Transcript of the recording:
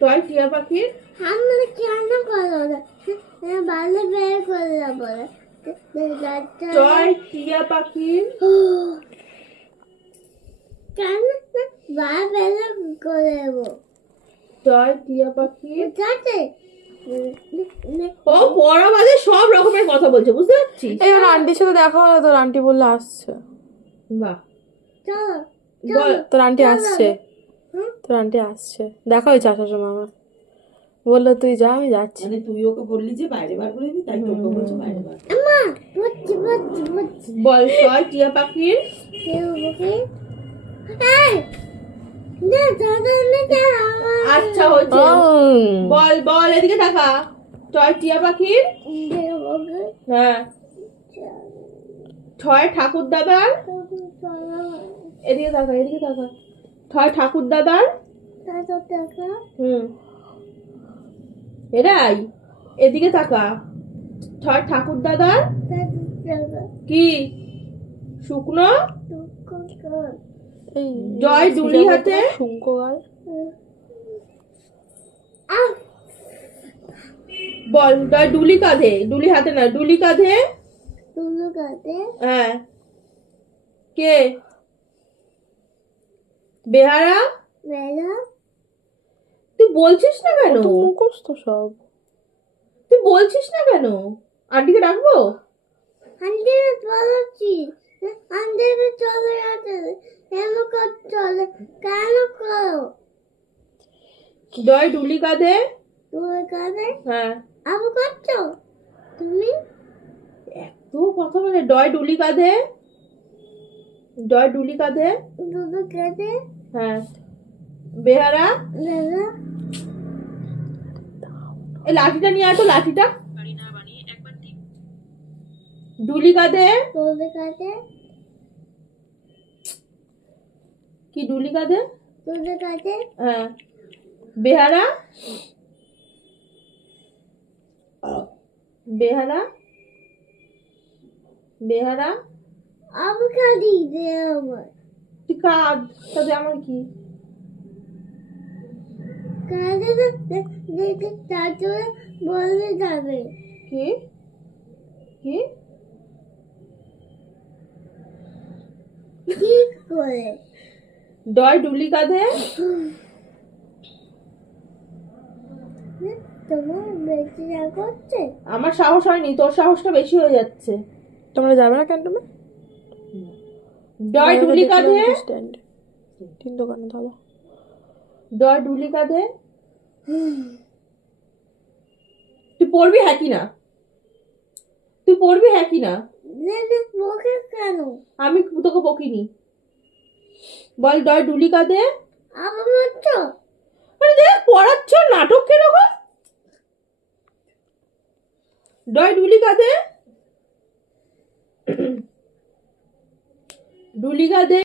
Toy টিয়া পাখির আমরা কেন করো না ভালো বের করে বলে টয় টিয়া পাখির কেন বার বের করে দেবো টয় টিয়া পাখির যাতে ও পড়া বাদে সব রকমের কথা বলছে, বুঝতে পারছিস? এই আন্টির সাথে দেখা হলো, তোর আন্টি বললে আসছে। বাহ, চলো বল। তোর আন্টি আসছে, তোর আন্টি আসছে, দেখা হয়েছে আসার সময় আমার। বললো তুই যা, আমি যাচ্ছি। মানে তুই ওকে বললি যে বাইরে বার করে দিই, তাই তোকে বলছো বাইরে বার। মা বুঝছি বুঝছি বুঝছি বল টয় টিয়া পাখির কেউ বকে এই না দাদা না যারা আচ্ছা হচ্ছে। বল বল এদিকে তাকা। টয় টিয়া পাখির কেউ বকে হ্যাঁ ছয় ঠাকুর দাদার এদিকে তাকা, এদিকে তাকা। ছয় ঠাকুর দাদার তাতো টাকা এরাই এদিকে তাকা। ছয় ঠাকুর দাদার তাতো টাকা কি শুকনো দুঃখ এই জয় ডুলি হাতে শুঙ্কো গাল। আহ বল জয় ডুলি কাঁধে, ডুলি হাতে না, ডুলি কাঁধে। তুমি কাতে হ্যাঁ কে? বেহারা। বেলা তুই বলছিস না কেন? তো মুখস্থ সব। তুই বলছিস না কেন? আন্টিকে ডাকবো? আন্টি বলছি আন্টি চলে যাচ্ছে এমন কর চলে কেন করো জয় ডুলি কাঁধে। তুমি কাতে হ্যাঁ আবু করছো তুমি এত কথা মানে ডয় ডুলি কাঁধে, ডয় ডুলি কাঁধে। দুধ কাতে হ্যাঁ বেহারা। বেলা এই লাঠিটা নিয়ে আয় তো, লাঠিটা। ডুলি কাঁধে তুমি কাতে কি? ডুলি কাঁধে তুমি কাতে হ্যাঁ বেহারা। বেহারা বেহারা আবু কাটি দে আমার তুই কাঁদ, তাতে আমার কি? কাজে দেখে তারপরে বলে যাবে কি কি কি করে ডয় ডুলি কাঁধে। তোমার বেশি যা করছে আমার সাহস হয়নি, তোর সাহসটা বেশি হয়ে যাচ্ছে। তোমরা যাবে না ক্যান্টিনে? ডয় ডুলি কাঁধে, স্ট্যান্ড তিন দোকানে দাদা। ডয় ডুলি কাঁধে। তুই পড়বি হ্যাঁ কি না? তুই পড়বি হ্যাঁ কি না? মুখে কেন আমি তোকে বকিনি। বল ডয় ডুলি কাঁধে। আবার বলছো আরে দেখ পড়াচ্ছ, নাটক কিরকম। ডয় ডুলি কাঁধে, ডুলি কাঁধে।